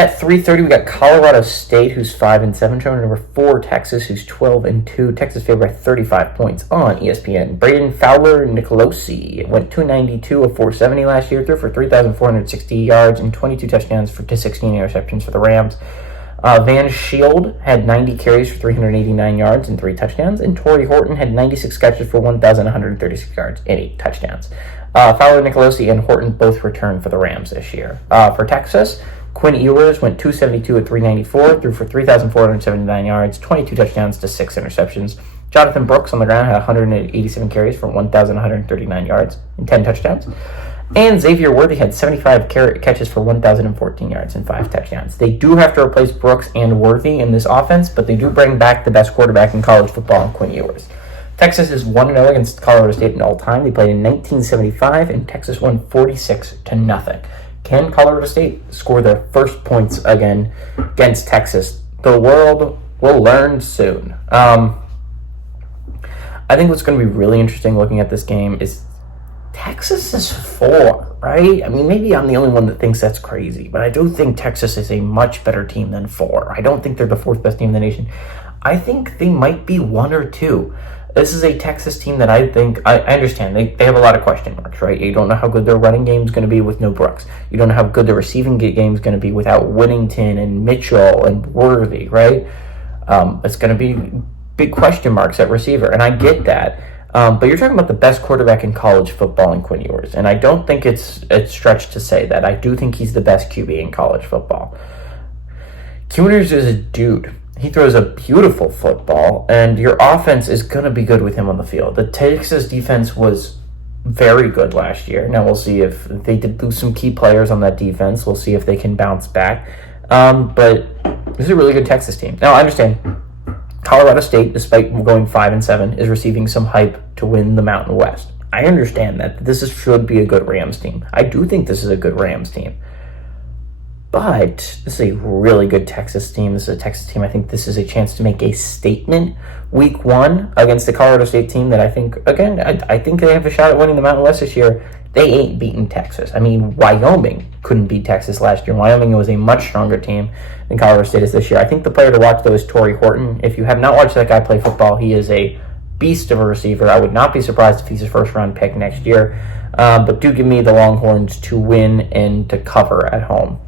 At 3:30, we got Colorado State, who's 5-7, showing number 4 Texas, who's 12-2. Texas favored by 35 points on ESPN. Braden Fowler Nicolosi went 292 of 470 last year, threw for 3,460 yards and 22 touchdowns to 16 interceptions for the Rams. Van Shield had 90 carries for 389 yards and 3 touchdowns, and Torrey Horton had 96 catches for 1,136 yards and 8 touchdowns. Fowler, Nicolosi, and Horton both returned for the Rams this year. For Texas, Quinn Ewers went 272 at 394, threw for 3,479 yards, 22 touchdowns to 6 interceptions. Jonathan Brooks on the ground had 187 carries for 1,139 yards and 10 touchdowns. And Xavier Worthy had 75 catches for 1,014 yards and 5 touchdowns. They do have to replace Brooks and Worthy in this offense, but they do bring back the best quarterback in college football, Quinn Ewers. Texas is 1-0 against Colorado State in all time. They played in 1975, and Texas won 46-0. Can Colorado State score their first points again against Texas? The world will learn soon. I think what's going to be really interesting looking at this game is Texas is 4, right? I mean, maybe I'm the only one that thinks that's crazy, but I do think Texas is a much better team than 4. I don't think they're the 4th best team in the nation. I think they might be 1 or 2. This is a Texas team that I think, I understand, they have a lot of question marks, right? You don't know how good their running game is going to be with no Brooks. You don't know how good their receiving game is going to be without Whittington and Mitchell and Worthy, right? It's going to be big question marks at receiver, and I get that. But you're talking about the best quarterback in college football in Quinn Ewers, and I don't think it's stretched to say that. I do think he's the best QB in college football. Ewers is a dude. He throws a beautiful football, and your offense is going to be good with him on the field. The Texas defense was very good last year. Now we'll see if they did lose some key players on that defense. We'll see if they can bounce back. But this is a really good Texas team. Now, I understand Colorado State, despite going 5-7, is receiving some hype to win the Mountain West. I understand that. Should be a good Rams team. I do think this is a good Rams team. But this is a really good Texas team. This is a Texas team. I think this is a chance to make a statement week 1 against the Colorado State team that I think, again, I think they have a shot at winning the Mountain West this year. They ain't beating Texas. I mean, Wyoming couldn't beat Texas last year. Wyoming was a much stronger team than Colorado State is this year. I think the player to watch, though, is Torrey Horton. If you have not watched that guy play football, he is a beast of a receiver. I would not be surprised if he's a first-round pick next year. But do give me the Longhorns to win and to cover at home.